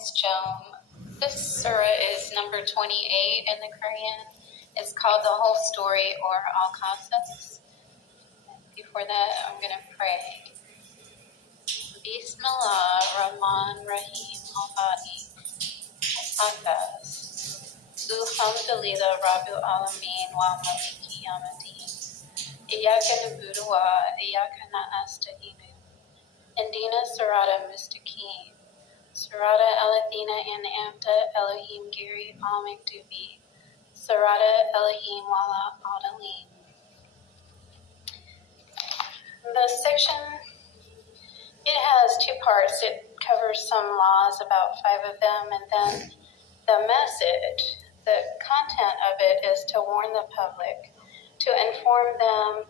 it's Joan. This Sura is number 28 in the Quran. It's called the whole story or Qasas. Before that, I'm going to pray. Bismillah Rahman Rahim Al-Hadi Qasas. Alhamdulillah Rabbil Alameen wa Maliki Yawmiddin. Iyyaka na'budu wa iyyaka nasta'in. Indina Sirata Mustaqim. Sirata Alathina An'amta Elohim Giri Al Maktubi. Sirata Elohim Wala Adalim. The section, it has two parts. It covers some laws, about 5 of them, and then the message, the content of it is to warn the public, to inform them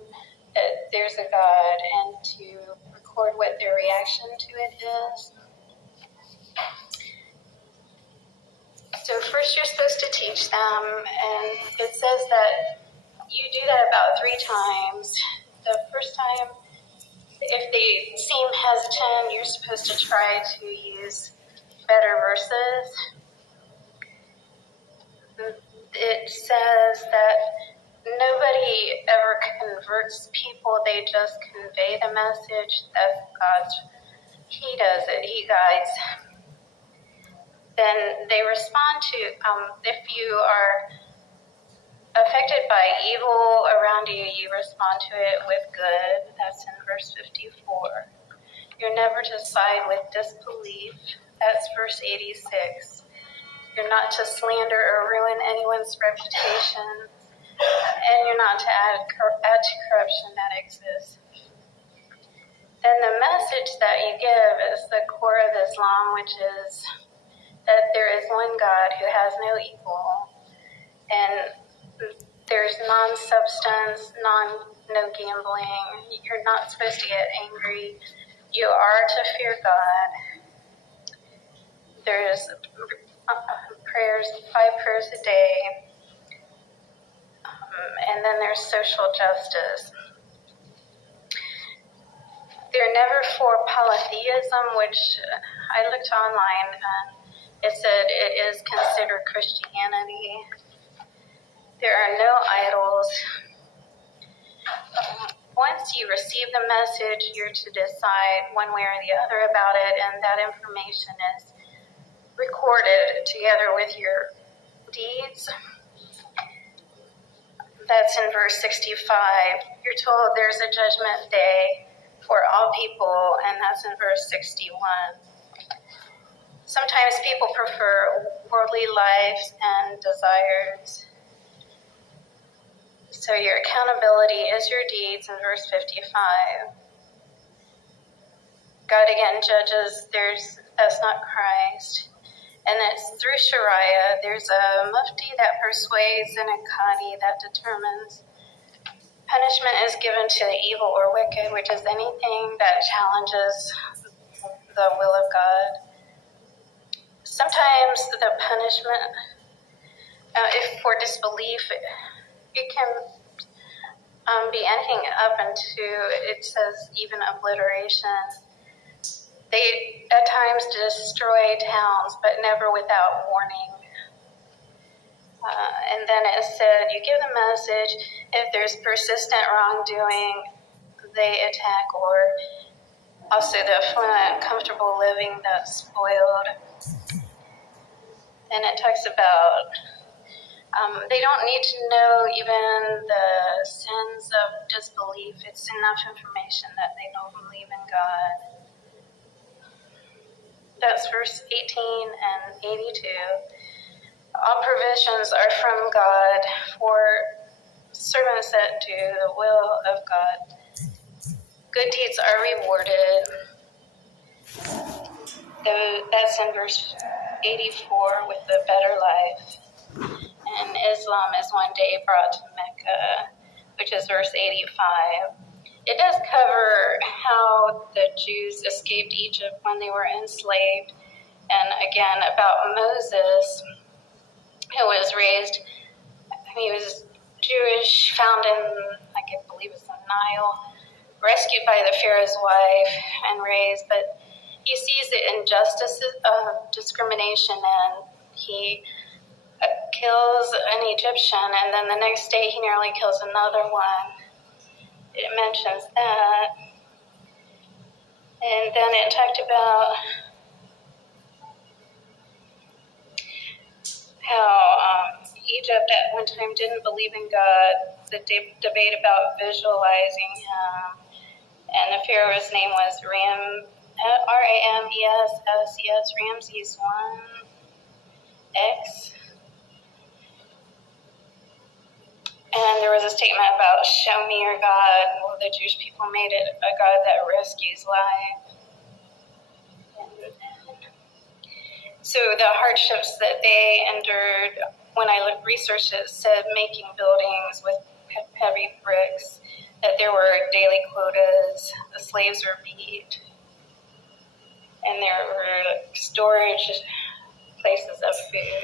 that there's a God, and to record what their reaction to it is. So first you're supposed to teach them, and it says that you do that about 3 times. The first time, if they seem hesitant, you're supposed to try to use better verses. It says that nobody ever converts people, they just convey the message. That's God's, He does it, He guides. Then they respond to, if you are affected by evil around you, you respond to it with good. That's in verse 54. You're never to side with disbelief. That's verse 86. You're not to slander or ruin anyone's reputation. And you're not to add to corruption that exists. Then the message that you give is the core of Islam, which is that there is one God who has no equal, and there's non-substance, no gambling. You're not supposed to get angry. You are to fear God. There's prayers, 5 prayers a day, and then there's social justice. They're never for polytheism, which I looked online and it said it is considered Christianity. There are no idols. Once you receive the message, you're to decide one way or the other about it, and that information is recorded together with your deeds. That's in verse 65. You're told there's a judgment day for all people, and that's in verse 61. Sometimes people prefer worldly life and desires. So your accountability is your deeds in verse 55. God again judges, that's not Christ. And it's through Sharia, there's a mufti that persuades and a qadi that determines. Punishment is given to evil or wicked, which is anything that challenges the will of God. Sometimes the punishment, if for disbelief, it can be anything up into, it says even obliteration. They at times destroy towns, but never without warning. And then it said, you give the message, if there's persistent wrongdoing, they attack, or also the affluent, comfortable living that's spoiled. And it talks about they don't need to know even the sins of disbelief. It's enough information that they don't believe in God. That's verse 18 and 82. All provisions are from God for servants that do the will of God. Good deeds are rewarded. That's in verse 84 with the better life. And Islam is one day brought to Mecca, which is verse 85. It does cover how the Jews escaped Egypt when they were enslaved. And again, about Moses, who was raised, he was Jewish, found in, believe it's the Nile, rescued by the Pharaoh's wife and raised, but he sees the injustices of discrimination, and he kills an Egyptian, and then the next day he nearly kills another one. It mentions that. And then it talked about how Egypt at one time didn't believe in God, the debate about visualizing him, and the Pharaoh's name was Ramesses, Ramses I, X. And there was a statement about, show me your God. Well, the Jewish people made it a God that rescues life. So the hardships that they endured, when I researched it, said making buildings with heavy bricks, that there were daily quotas, the slaves were beat, and there were storage places of food.